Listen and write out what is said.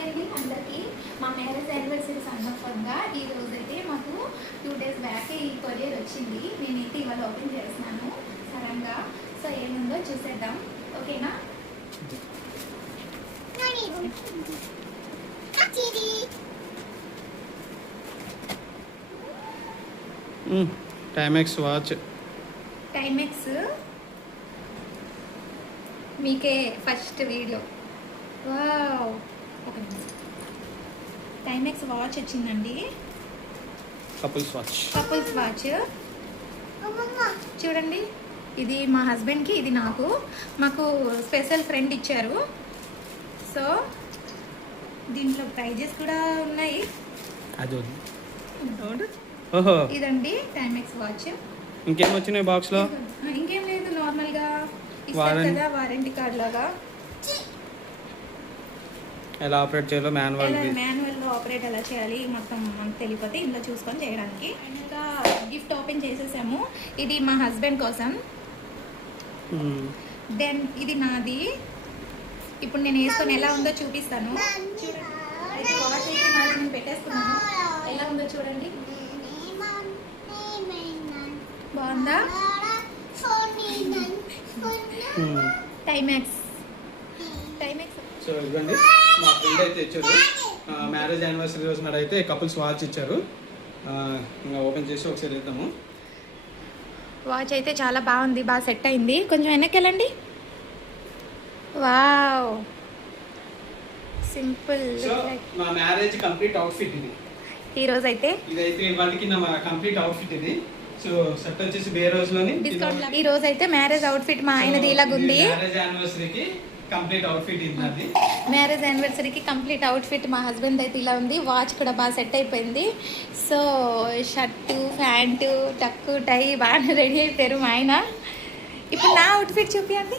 Hi అండి అందరికీ. మా మ్యారేజ్ యానివర్సరీ సందర్భంగా ఈ రోజైతే మాకు 2 days బ్యాక్ ఈ కొరియర్ వచ్చింది. నేనైతే ఇవాళ ఓపెన్ చేస్తున్నాను సడన్గా. సో ఏముందో చూసేద్దాం, ఓకేనా? టైమెక్స్ వాచ్. టైమెక్స్ మీకే first video. Wow, okay. టైమెక్స్ watch వచ్చిందండి, కపుల్స్ వాచ్. కపుల్స్ వాచ్ చూడండి. ఇది మా హస్బెండ్కి, ఇది నాకు. మాకు స్పెషల్ ఫ్రెండ్ ఇచ్చారు. సో దీంట్లో ప్రైజెస్ కూడా ఉన్నాయి. ఓహో, ఇదండి టైమెక్స్ వాచ్. ఇంకేం వచ్చినాయి బాక్స్ లో? ఇంకేం లేదు, నార్మల్గా ఇస్తారు వారంటీ. కదా, వారంటీ కార్డ్ లాగా. ఎలా ఆపరేట్ చేయాలో మాన్యువల్ ఆపరేట్ ఎలా చేయాలి మొత్తం మనకు తెలియకపోతే ఇంట్లో చూసుకొని చేయడానికి. ఫైనల్గా గిఫ్ట్ ఓపెన్ చేసేసాము. ఇది మా హస్బెండ్ కోసం. దెన్ ఇది నాది. ఇప్పుడు నేను వేసుకొని ఎలా ఉందో చూపిస్తాను. చూడండి, ఇది వాచ్ అయితే నాది, నేను పెట్టేసుకున్నాను. ఎలా ఉందో చూడండి, బాగుందా? టైమెక్స్. సో ఇవ్వండి, మా ఫ్రెండ్ అయితే ఇచ్చారు. మ్యారేజ్ యానివర్సరీ రోజు నాడు అయితే కపుల్స్ వాచ్ ఇచ్చారు. ఇంకా ఓపెన్ చేసి ఒకసారి వెళ్తాము. వాచ్ అయితే చాలా బాగుంది, బాగా సెట్ అయింది. కొంచెం వెనక్కి వెళ్ళండి. Wow, simple. సో మా మ్యారేజ్ కంప్లీట్ అవుట్ఫిట్ ఇది. ఈ రోజు అయితే ఇదైతే ఇవాళకి నా కంప్లీట్ అవుట్ఫిట్ ఇది. సో సెట్ వచ్చేసి బే రోజులోని డిస్కౌంట్. ఈ రోజు అయితే మ్యారేజ్ అవుట్ఫిట్ మా ఆయనది ఇలాగుంది. మ్యారేజ్ యానివర్సరీకి కంప్లీట్ అవుట్ఫిట్ ఇది నాది. మ్యారేజ్ యానివర్సరీకి కంప్లీట్ అవుట్ఫిట్ మా హస్బెండ్ అయితే ఇలా ఉంది. వాచ్ కూడా బాగా సెట్ అయిపోయింది. సో షర్టు, ప్యాంటు, టక్కు, టై బాగా రెడీ అయిపోయారు మా ఆయన. ఇప్పుడు నా అవుట్ఫిట్ చూపియండి.